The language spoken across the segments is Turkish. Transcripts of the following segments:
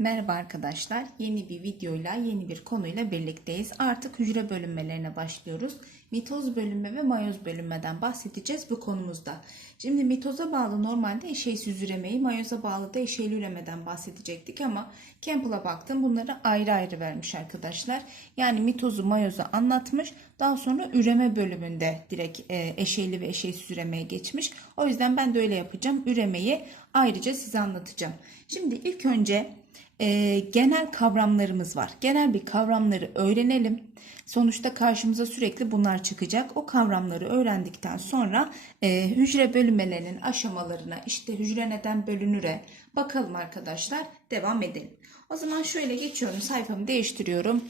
Merhaba arkadaşlar. Yeni bir videoyla, yeni bir konuyla birlikteyiz. Artık hücre bölünmelerine başlıyoruz. Mitoz bölünme ve mayoz bölünmeden bahsedeceğiz bu konumuzda. Şimdi mitoza bağlı normalde eşeğsiz üremeyi, mayoza bağlı da eşeyli üremeden bahsedecektik ama Campbell'a baktım bunları ayrı ayrı vermiş arkadaşlar. Yani mitozu, mayozu anlatmış. Daha sonra üreme bölümünde direkt e, eşeyli ve eşeğsiz üremeye geçmiş. O yüzden ben de öyle yapacağım. Üremeyi ayrıca size anlatacağım. Şimdi ilk önce e, genel kavramlarımız var. Genel bir kavramları öğrenelim. Sonuçta karşımıza sürekli bunlar çıkacak. O kavramları öğrendikten sonra e, hücre bölünmelerinin aşamalarına işte hücre neden bölünüre bakalım arkadaşlar. Devam edelim. O zaman şöyle geçiyorum sayfamı değiştiriyorum.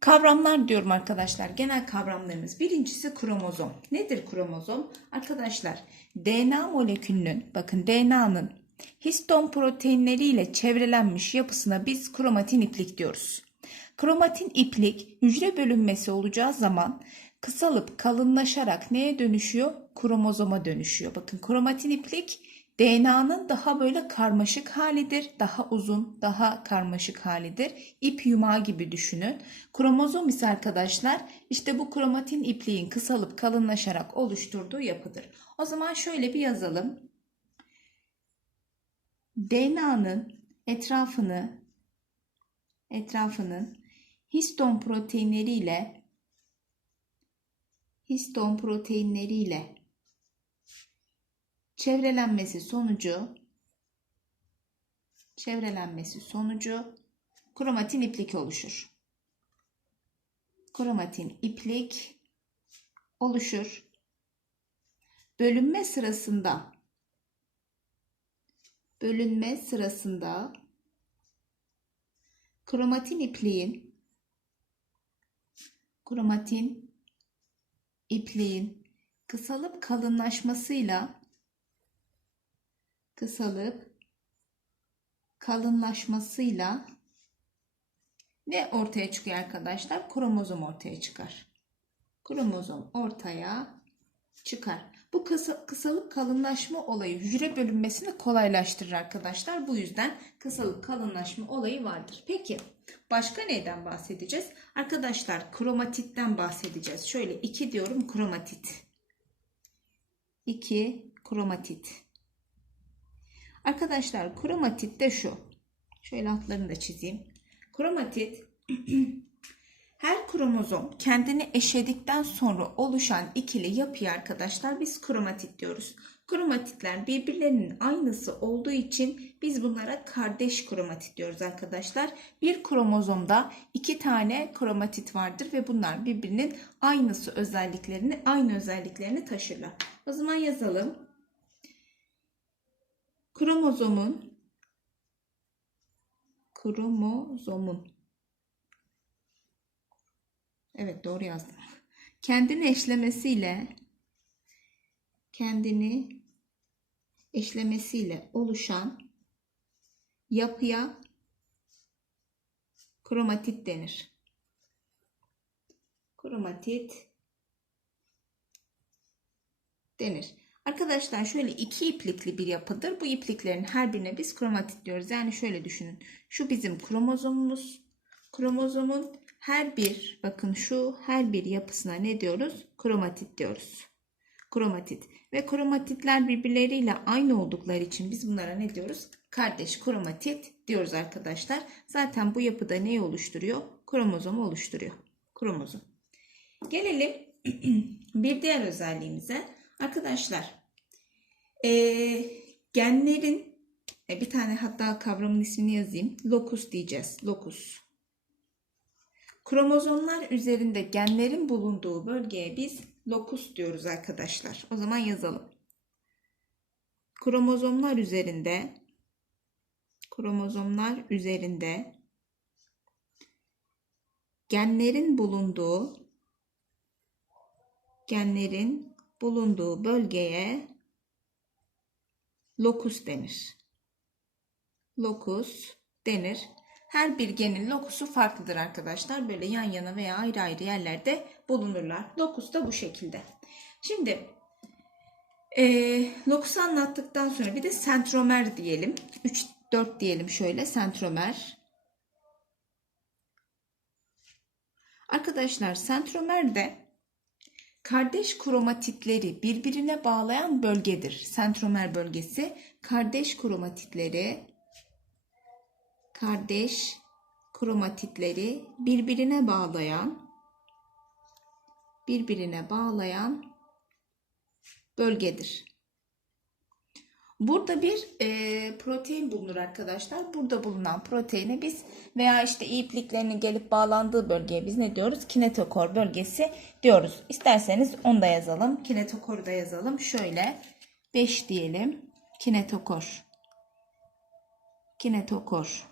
Kavramlar diyorum arkadaşlar. Genel kavramlarımız. Birincisi kromozom. Nedir kromozom? Arkadaşlar DNA molekülünün bakın DNA'nın histon proteinleriyle çevrelenmiş yapısına biz kromatin iplik diyoruz. Kromatin iplik hücre bölünmesi olacağı zaman kısalıp kalınlaşarak neye dönüşüyor? Kromozoma dönüşüyor. Bakın kromatin iplik DNA'nın daha böyle karmaşık halidir. Daha uzun, daha karmaşık halidir. İp yumağı gibi düşünün. Kromozom ise arkadaşlar işte bu kromatin ipliğin kısalıp kalınlaşarak oluşturduğu yapıdır. O zaman şöyle bir yazalım. DNA'nın etrafını etrafının histon proteinleriyle histon proteinleriyle çevrelenmesi sonucu çevrelenmesi sonucu kromatin iplik oluşur. Kromatin iplik oluşur. Bölünme sırasında bölünme sırasında kromatin ipliğin kromatin ipliğin kısalıp kalınlaşmasıyla kısalıp kalınlaşmasıyla ne ortaya çıkıyor arkadaşlar? Kromozom ortaya çıkar. Kromozom ortaya çıkar. Bu kısa, kısalık kalınlaşma olayı hücre bölünmesini kolaylaştırır arkadaşlar. Bu yüzden kısalık kalınlaşma olayı vardır. Peki başka neyden bahsedeceğiz? Arkadaşlar kromatitten bahsedeceğiz. Şöyle 2 diyorum kromatit. 2 kromatit. Arkadaşlar kromatit de şu. Şöyle altlarını da çizeyim. Kromatit her kromozom kendini eşedikten sonra oluşan ikili yapıya arkadaşlar biz kromatit diyoruz. Kromatitler birbirlerinin aynısı olduğu için biz bunlara kardeş kromatit diyoruz arkadaşlar. Bir kromozomda iki tane kromatit vardır ve bunlar birbirinin aynısı özelliklerini, aynı özelliklerini taşırlar. O zaman yazalım. Kromozomun kromozomun Evet doğru yazdım. Kendini eşlemesiyle kendini eşlemesiyle oluşan yapıya kromatit denir. Kromatit denir. Arkadaşlar şöyle iki iplikli bir yapıdır. Bu ipliklerin her birine biz kromatit diyoruz. Yani şöyle düşünün. Şu bizim kromozomumuz. Kromozomun her bir bakın şu her bir yapısına ne diyoruz? Kromatit diyoruz. Kromatit. Ve kromatitler birbirleriyle aynı oldukları için biz bunlara ne diyoruz? Kardeş kromatit diyoruz arkadaşlar. Zaten bu yapıda neyi oluşturuyor? Kromozomu oluşturuyor. Kromozom. Gelelim bir diğer özelliğimize. Arkadaşlar e, genlerin e, bir tane hatta kavramın ismini yazayım. Lokus diyeceğiz. Lokus. Kromozomlar üzerinde genlerin bulunduğu bölgeye biz lokus diyoruz arkadaşlar. O zaman yazalım. Kromozomlar üzerinde kromozomlar üzerinde genlerin bulunduğu genlerin bulunduğu bölgeye lokus denir. Lokus denir. Her bir genin lokusu farklıdır arkadaşlar. Böyle yan yana veya ayrı ayrı yerlerde bulunurlar. Lokus da bu şekilde. Şimdi e, lokusu anlattıktan sonra bir de sentromer diyelim. 3 4 diyelim şöyle sentromer. Arkadaşlar sentromer de kardeş kromatitleri birbirine bağlayan bölgedir. Sentromer bölgesi kardeş kromatitleri kardeş kromatitleri birbirine bağlayan birbirine bağlayan bölgedir. Burada bir e, protein bulunur arkadaşlar. Burada bulunan proteine biz veya işte ipliklerinin gelip bağlandığı bölgeye biz ne diyoruz? Kinetokor bölgesi diyoruz. İsterseniz onu da yazalım. Kinetokoru da yazalım. Şöyle 5 diyelim. Kinetokor. Kinetokor.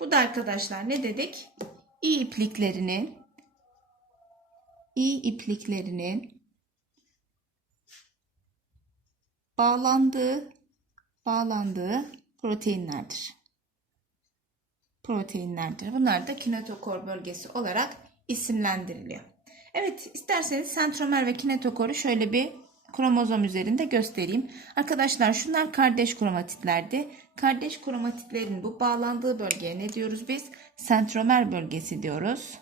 Bu da arkadaşlar ne dedik? İ ipliklerinin İ ipliklerinin bağlandığı bağlandığı proteinlerdir. Proteinlerdir. Bunlar da kinetokor bölgesi olarak isimlendiriliyor. Evet, isterseniz sentromer ve kinetokoru şöyle bir kromozom üzerinde göstereyim. Arkadaşlar şunlar kardeş kromatitlerdi. Kardeş kromatitlerin bu bağlandığı bölgeye ne diyoruz biz? Sentromer bölgesi diyoruz.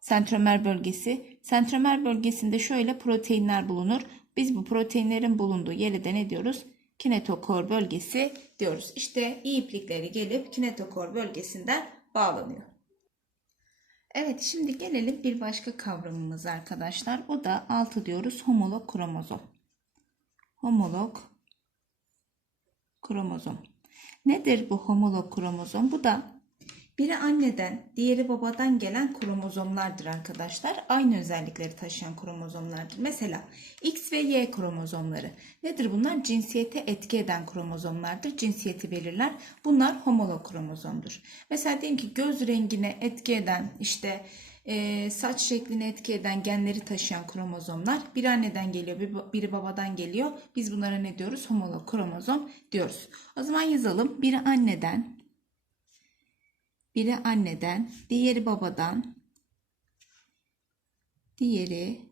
Sentromer bölgesi. Sentromer bölgesinde şöyle proteinler bulunur. Biz bu proteinlerin bulunduğu yere de ne diyoruz? Kinetokor bölgesi diyoruz. İşte iplikleri gelip kinetokor bölgesinden bağlanıyor. Evet şimdi gelelim bir başka kavramımız arkadaşlar. O da 6 diyoruz homolog kromozom. Homolog kromozom. Nedir bu homolog kromozom? Bu da biri anneden, diğeri babadan gelen kromozomlardır arkadaşlar. Aynı özellikleri taşıyan kromozomlardır. Mesela X ve Y kromozomları. Nedir bunlar? Cinsiyete etki eden kromozomlardır. Cinsiyeti belirler. Bunlar homolog kromozomdur. Mesela diyelim ki göz rengine etki eden, işte e, saç şekline etki eden genleri taşıyan kromozomlar biri anneden geliyor, biri babadan geliyor. Biz bunlara ne diyoruz? Homolog kromozom diyoruz. O zaman yazalım. Biri anneden, biri anneden, diğeri babadan, diğeri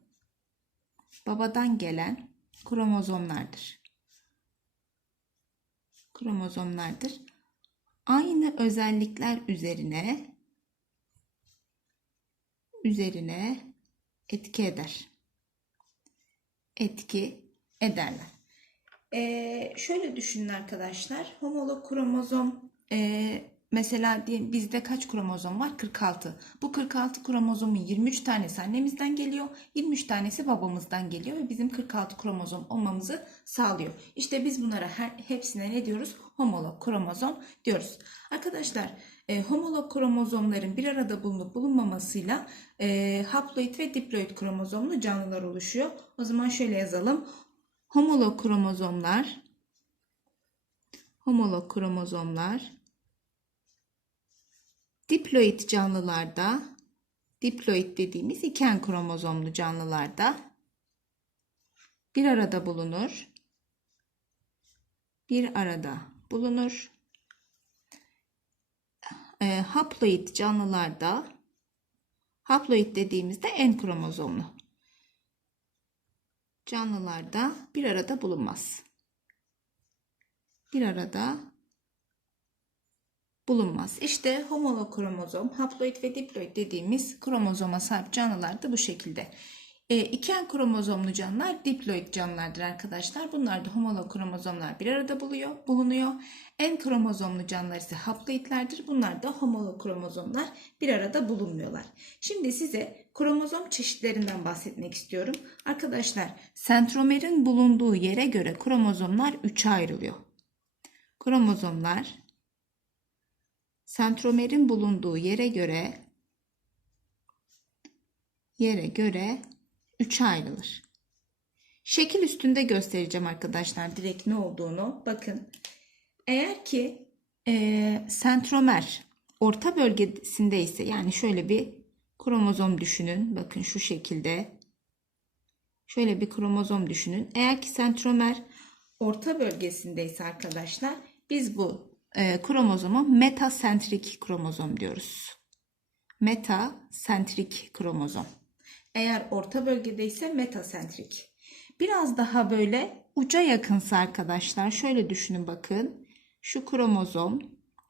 babadan gelen kromozomlardır. Kromozomlardır. Aynı özellikler üzerine üzerine etki eder. Etki ederler. Ee, şöyle düşünün arkadaşlar. Homolog kromozom e, Mesela diyelim bizde kaç kromozom var? 46. Bu 46 kromozomun 23 tanesi annemizden geliyor. 23 tanesi babamızdan geliyor ve bizim 46 kromozom olmamızı sağlıyor. İşte biz bunlara her, hepsine ne diyoruz? Homolog kromozom diyoruz. Arkadaşlar e, homolog kromozomların bir arada bulunup bulunmamasıyla e, haploid ve diploid kromozomlu canlılar oluşuyor. O zaman şöyle yazalım. Homolog kromozomlar homolog kromozomlar Diploid canlılarda, diploid dediğimiz iken kromozomlu canlılarda bir arada bulunur. Bir arada bulunur. E, haploid canlılarda haploid dediğimizde en kromozomlu canlılarda bir arada bulunmaz. Bir arada bulunmaz. İşte homolog kromozom, haploid ve diploid dediğimiz kromozoma sahip canlılar da bu şekilde. E, iken kromozomlu canlılar diploid canlılardır arkadaşlar. Bunlar da homolog kromozomlar bir arada buluyor, bulunuyor. En kromozomlu canlılar ise haploidlerdir. Bunlar da homolog kromozomlar bir arada bulunmuyorlar. Şimdi size kromozom çeşitlerinden bahsetmek istiyorum. Arkadaşlar sentromerin bulunduğu yere göre kromozomlar 3'e ayrılıyor. Kromozomlar sentromerin bulunduğu yere göre yere göre 3'e ayrılır. Şekil üstünde göstereceğim arkadaşlar direkt ne olduğunu. Bakın eğer ki e, sentromer orta bölgesinde ise yani şöyle bir kromozom düşünün. Bakın şu şekilde şöyle bir kromozom düşünün. Eğer ki sentromer orta bölgesindeyse arkadaşlar biz bu e, kromozoma metasentrik kromozom diyoruz. Metasentrik kromozom. Eğer orta bölgede ise metasentrik. Biraz daha böyle uca yakınsa arkadaşlar şöyle düşünün bakın. Şu kromozom,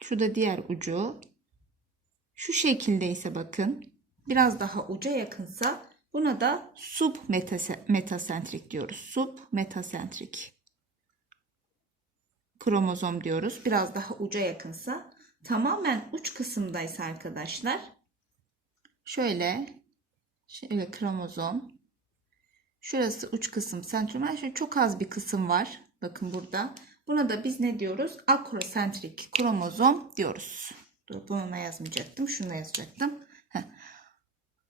şu da diğer ucu. Şu şekildeyse bakın, biraz daha uca yakınsa buna da submetasentrik diyoruz. Submetasentrik kromozom diyoruz. Biraz daha uca yakınsa. Tamamen uç kısımdaysa arkadaşlar şöyle şöyle kromozom şurası uç kısım sentromer şöyle çok az bir kısım var. Bakın burada. Buna da biz ne diyoruz? Akrosentrik kromozom diyoruz. Dur bunu yazmayacaktım. Şunu yazacaktım. Heh.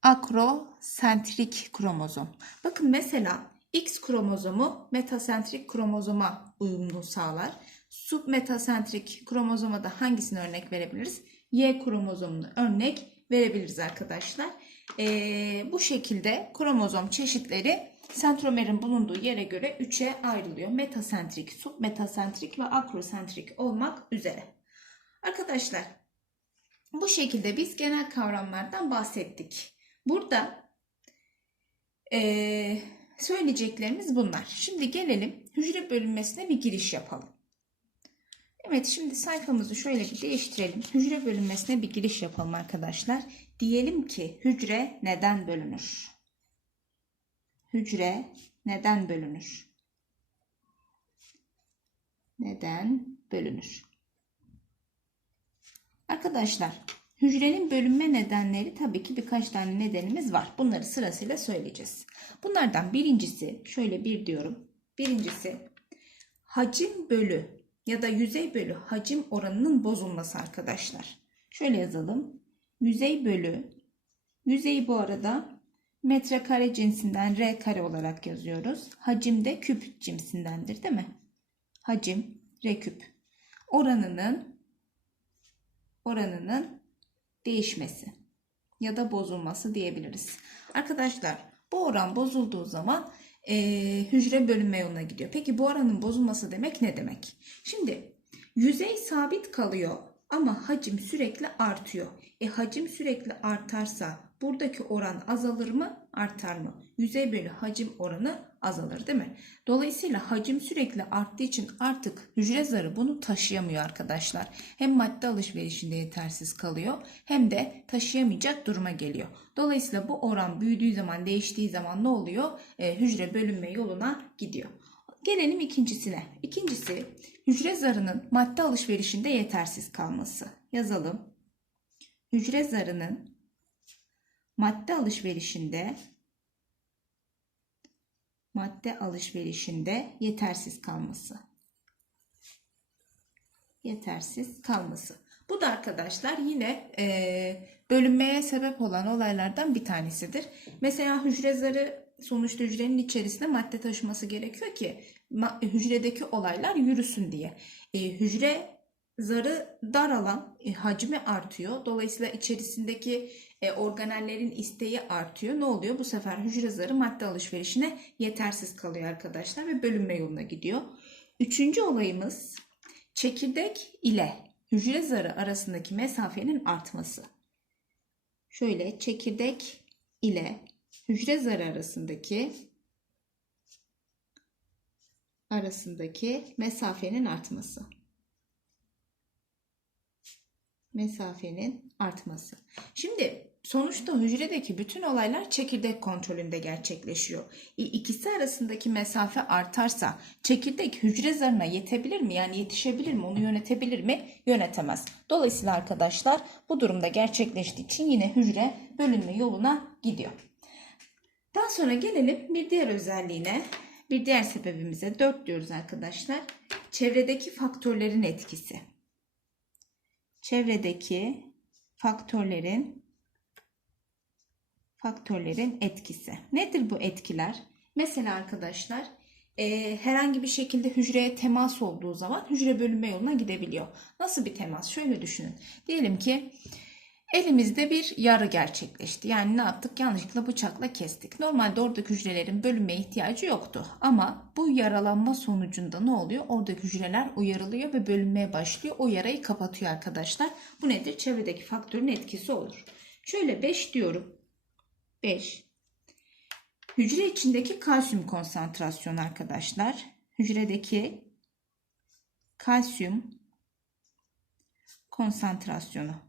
Akrosentrik kromozom. Bakın mesela X kromozomu metasentrik kromozoma uyumlu sağlar. Submetasentrik kromozoma da hangisini örnek verebiliriz? Y kromozomunu örnek verebiliriz arkadaşlar. Ee, bu şekilde kromozom çeşitleri sentromerin bulunduğu yere göre 3'e ayrılıyor. Metasentrik, submetasentrik ve akrosentrik olmak üzere. Arkadaşlar bu şekilde biz genel kavramlardan bahsettik. Burada ee, söyleyeceklerimiz bunlar. Şimdi gelelim hücre bölünmesine bir giriş yapalım. Evet şimdi sayfamızı şöyle bir değiştirelim. Hücre bölünmesine bir giriş yapalım arkadaşlar. Diyelim ki hücre neden bölünür? Hücre neden bölünür? Neden bölünür? Arkadaşlar hücrenin bölünme nedenleri tabii ki birkaç tane nedenimiz var. Bunları sırasıyla söyleyeceğiz. Bunlardan birincisi şöyle bir diyorum. Birincisi hacim bölü ya da yüzey bölü hacim oranının bozulması arkadaşlar. Şöyle yazalım. Yüzey bölü yüzey bu arada metrekare cinsinden r kare olarak yazıyoruz. Hacim de küp cinsindendir değil mi? Hacim r küp. Oranının oranının değişmesi ya da bozulması diyebiliriz. Arkadaşlar bu oran bozulduğu zaman e, hücre bölünme yoluna gidiyor. Peki bu oranın bozulması demek ne demek? Şimdi yüzey sabit kalıyor ama hacim sürekli artıyor. E hacim sürekli artarsa buradaki oran azalır mı artar mı? Yüzey bölü hacim oranı azalır değil mi? Dolayısıyla hacim sürekli arttığı için artık hücre zarı bunu taşıyamıyor arkadaşlar. Hem madde alışverişinde yetersiz kalıyor hem de taşıyamayacak duruma geliyor. Dolayısıyla bu oran büyüdüğü zaman değiştiği zaman ne oluyor? E, hücre bölünme yoluna gidiyor. Gelelim ikincisine. İkincisi hücre zarının madde alışverişinde yetersiz kalması. Yazalım. Hücre zarının madde alışverişinde madde alışverişinde yetersiz kalması. Yetersiz kalması. Bu da arkadaşlar yine e, bölünmeye sebep olan olaylardan bir tanesidir. Mesela hücre zarı sonuçta hücrenin içerisinde madde taşıması gerekiyor ki hücredeki olaylar yürüsün diye. E, hücre zarı daralan e, hacmi artıyor. Dolayısıyla içerisindeki e, organellerin isteği artıyor. Ne oluyor? Bu sefer hücre zarı madde alışverişine yetersiz kalıyor arkadaşlar ve bölünme yoluna gidiyor. Üçüncü olayımız çekirdek ile hücre zarı arasındaki mesafenin artması. Şöyle çekirdek ile hücre zarı arasındaki arasındaki mesafenin artması. Mesafenin artması. Şimdi sonuçta hücredeki bütün olaylar çekirdek kontrolünde gerçekleşiyor. E, ikisi arasındaki mesafe artarsa çekirdek hücre zarına yetebilir mi? Yani yetişebilir mi? Onu yönetebilir mi? Yönetemez. Dolayısıyla arkadaşlar bu durumda gerçekleştiği için yine hücre bölünme yoluna gidiyor. Daha sonra gelelim bir diğer özelliğine. Bir diğer sebebimize 4 diyoruz arkadaşlar. Çevredeki faktörlerin etkisi. Çevredeki faktörlerin faktörlerin etkisi. Nedir bu etkiler? Mesela arkadaşlar e, herhangi bir şekilde hücreye temas olduğu zaman hücre bölünme yoluna gidebiliyor. Nasıl bir temas? Şöyle düşünün. Diyelim ki Elimizde bir yarı gerçekleşti. Yani ne yaptık? Yanlışlıkla bıçakla kestik. Normalde oradaki hücrelerin bölünmeye ihtiyacı yoktu. Ama bu yaralanma sonucunda ne oluyor? Oradaki hücreler uyarılıyor ve bölünmeye başlıyor. O yarayı kapatıyor arkadaşlar. Bu nedir? Çevredeki faktörün etkisi olur. Şöyle 5 diyorum. 5. Hücre içindeki kalsiyum konsantrasyonu arkadaşlar. Hücredeki kalsiyum konsantrasyonu.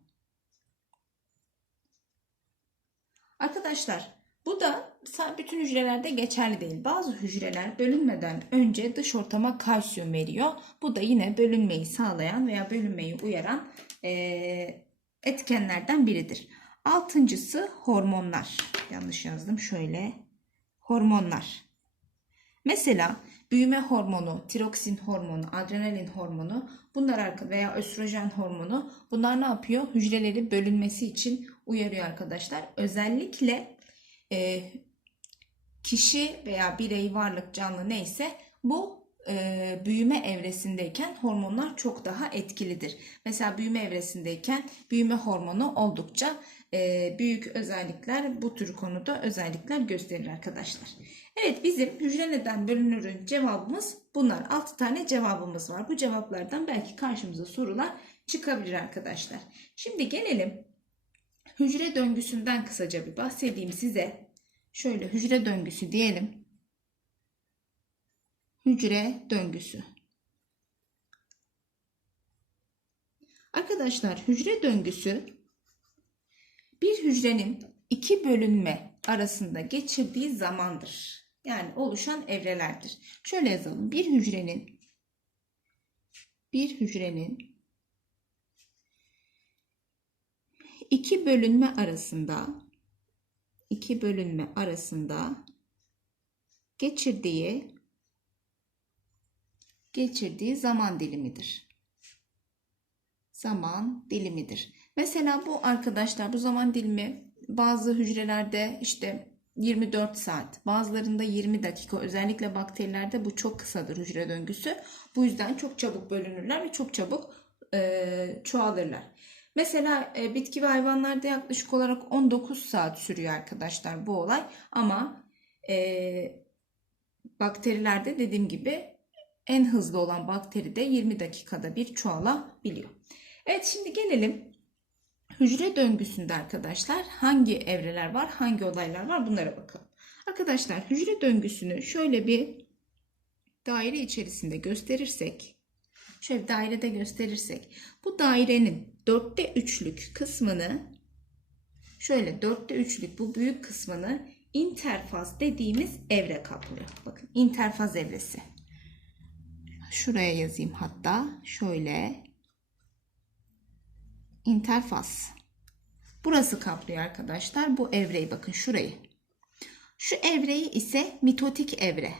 Arkadaşlar bu da bütün hücrelerde geçerli değil. Bazı hücreler bölünmeden önce dış ortama kalsiyum veriyor. Bu da yine bölünmeyi sağlayan veya bölünmeyi uyaran etkenlerden biridir. Altıncısı hormonlar. Yanlış yazdım şöyle. Hormonlar. Mesela büyüme hormonu, tiroksin hormonu, adrenalin hormonu bunlar veya östrojen hormonu bunlar ne yapıyor? Hücreleri bölünmesi için uyarıyor arkadaşlar. Özellikle e, kişi veya birey, varlık, canlı neyse bu e, büyüme evresindeyken hormonlar çok daha etkilidir. Mesela büyüme evresindeyken büyüme hormonu oldukça e, büyük özellikler bu tür konuda özellikler gösterir arkadaşlar. Evet bizim hücre neden bölünürün cevabımız bunlar. 6 tane cevabımız var. Bu cevaplardan belki karşımıza sorular çıkabilir arkadaşlar. Şimdi gelelim hücre döngüsünden kısaca bir bahsedeyim size. Şöyle hücre döngüsü diyelim. Hücre döngüsü. Arkadaşlar hücre döngüsü bir hücrenin iki bölünme arasında geçirdiği zamandır. Yani oluşan evrelerdir. Şöyle yazalım. Bir hücrenin bir hücrenin iki bölünme arasında iki bölünme arasında geçirdiği geçirdiği zaman dilimidir. Zaman dilimidir. Mesela bu arkadaşlar bu zaman dilimi bazı hücrelerde işte 24 saat, bazılarında 20 dakika. Özellikle bakterilerde bu çok kısadır hücre döngüsü. Bu yüzden çok çabuk bölünürler ve çok çabuk e, çoğalırlar. Mesela e, bitki ve hayvanlarda yaklaşık olarak 19 saat sürüyor arkadaşlar bu olay. Ama e, bakterilerde dediğim gibi en hızlı olan bakteri de 20 dakikada bir çoğalabiliyor. Evet şimdi gelelim hücre döngüsünde arkadaşlar hangi evreler var, hangi olaylar var bunlara bakalım. Arkadaşlar hücre döngüsünü şöyle bir daire içerisinde gösterirsek, şöyle bir dairede gösterirsek bu dairenin dörtte üçlük kısmını şöyle dörtte üçlük bu büyük kısmını interfaz dediğimiz evre kaplıyor. Bakın interfaz evresi. Şuraya yazayım hatta şöyle interfaz. Burası kaplıyor arkadaşlar bu evreyi bakın şurayı. Şu evreyi ise mitotik evre.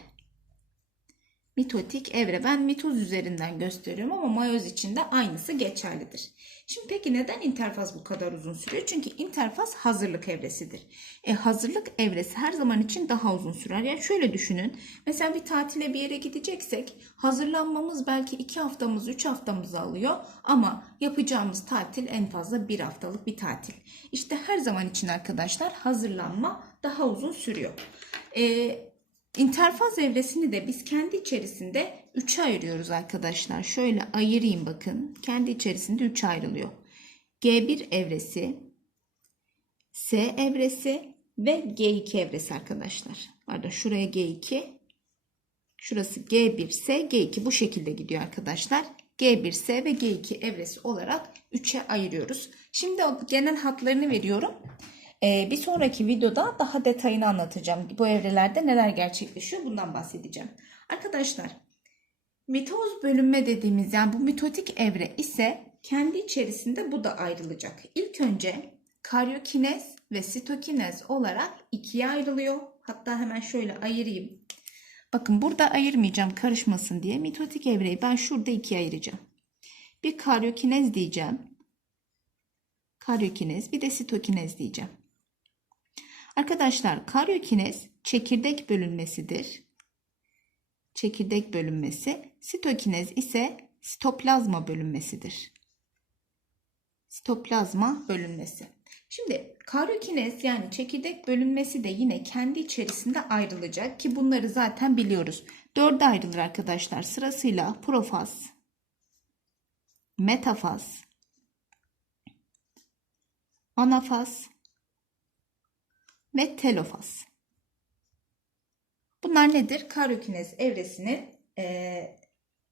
Mitotik evre. Ben mitoz üzerinden gösteriyorum ama mayoz için de aynısı geçerlidir. Şimdi peki neden interfaz bu kadar uzun sürüyor? Çünkü interfaz hazırlık evresidir. E hazırlık evresi her zaman için daha uzun sürer. Yani şöyle düşünün. Mesela bir tatile bir yere gideceksek hazırlanmamız belki 2 haftamız 3 haftamızı alıyor ama yapacağımız tatil en fazla 1 haftalık bir tatil. İşte her zaman için arkadaşlar hazırlanma daha uzun sürüyor. Eee İnterfaz evresini de biz kendi içerisinde 3'e ayırıyoruz arkadaşlar. Şöyle ayırayım bakın. Kendi içerisinde 3'e ayrılıyor. G1 evresi, S evresi ve G2 evresi arkadaşlar. Pardon şuraya G2, şurası G1S, G2 bu şekilde gidiyor arkadaşlar. G1S ve G2 evresi olarak 3'e ayırıyoruz. Şimdi genel hatlarını veriyorum. Ee, bir sonraki videoda daha detayını anlatacağım. Bu evrelerde neler gerçekleşiyor bundan bahsedeceğim. Arkadaşlar mitoz bölünme dediğimiz yani bu mitotik evre ise kendi içerisinde bu da ayrılacak. İlk önce karyokinez ve sitokinez olarak ikiye ayrılıyor. Hatta hemen şöyle ayırayım. Bakın burada ayırmayacağım karışmasın diye mitotik evreyi ben şurada ikiye ayıracağım. Bir karyokinez diyeceğim. Karyokinez bir de sitokinez diyeceğim. Arkadaşlar karyokinez çekirdek bölünmesidir. Çekirdek bölünmesi. Sitokinez ise sitoplazma bölünmesidir. Sitoplazma bölünmesi. Şimdi karyokinez yani çekirdek bölünmesi de yine kendi içerisinde ayrılacak ki bunları zaten biliyoruz. Dörde ayrılır arkadaşlar. Sırasıyla profaz, metafaz, anafaz ve telofaz. Bunlar nedir? Karyokinez evresinin e,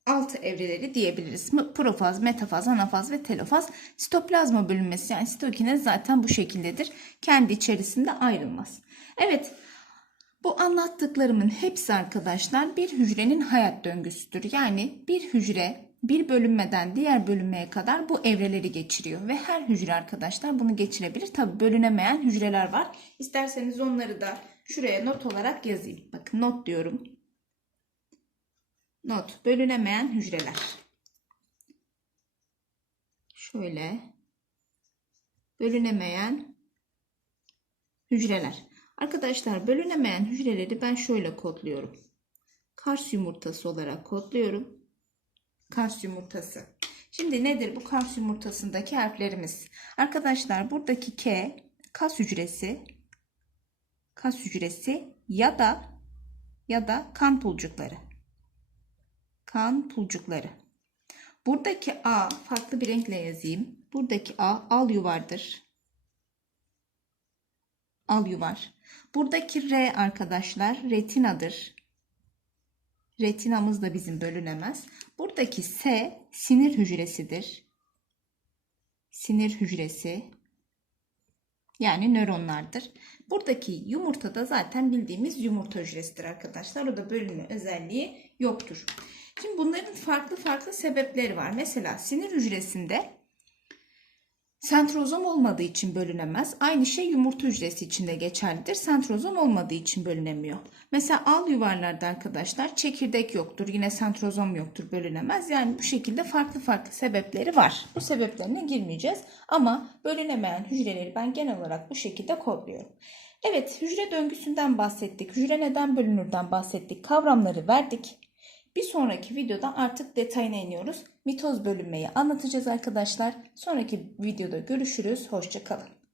altı evreleri diyebiliriz. Profaz, metafaz, anafaz ve telofaz. Sitoplazma bölünmesi yani sitokinez zaten bu şekildedir. Kendi içerisinde ayrılmaz. Evet bu anlattıklarımın hepsi arkadaşlar bir hücrenin hayat döngüsüdür. Yani bir hücre bir bölünmeden diğer bölünmeye kadar bu evreleri geçiriyor. Ve her hücre arkadaşlar bunu geçirebilir. Tabi bölünemeyen hücreler var. İsterseniz onları da şuraya not olarak yazayım. Bakın not diyorum. Not. Bölünemeyen hücreler. Şöyle. Bölünemeyen hücreler. Arkadaşlar bölünemeyen hücreleri ben şöyle kodluyorum. Kars yumurtası olarak kodluyorum. Kars yumurtası. Şimdi nedir bu Kars yumurtasındaki harflerimiz? Arkadaşlar buradaki K kas hücresi kas hücresi ya da ya da kan pulcukları. Kan pulcukları. Buradaki A farklı bir renkle yazayım. Buradaki A al yuvardır. Al yuvar. Buradaki R arkadaşlar retinadır. Retinamız da bizim bölünemez. Buradaki S sinir hücresidir. Sinir hücresi. Yani nöronlardır. Buradaki yumurta da zaten bildiğimiz yumurta hücresidir arkadaşlar. O da bölünme özelliği yoktur. Şimdi bunların farklı farklı sebepleri var. Mesela sinir hücresinde sentrozom olmadığı için bölünemez. Aynı şey yumurta hücresi için de geçerlidir. Sentrozom olmadığı için bölünemiyor. Mesela al yuvarlarda arkadaşlar çekirdek yoktur. Yine sentrozom yoktur bölünemez. Yani bu şekilde farklı farklı sebepleri var. Bu sebeplerine girmeyeceğiz. Ama bölünemeyen hücreleri ben genel olarak bu şekilde kodluyorum. Evet hücre döngüsünden bahsettik. Hücre neden bölünürden bahsettik. Kavramları verdik. Bir sonraki videoda artık detayına iniyoruz. Mitoz bölünmeyi anlatacağız arkadaşlar. Sonraki videoda görüşürüz. Hoşçakalın.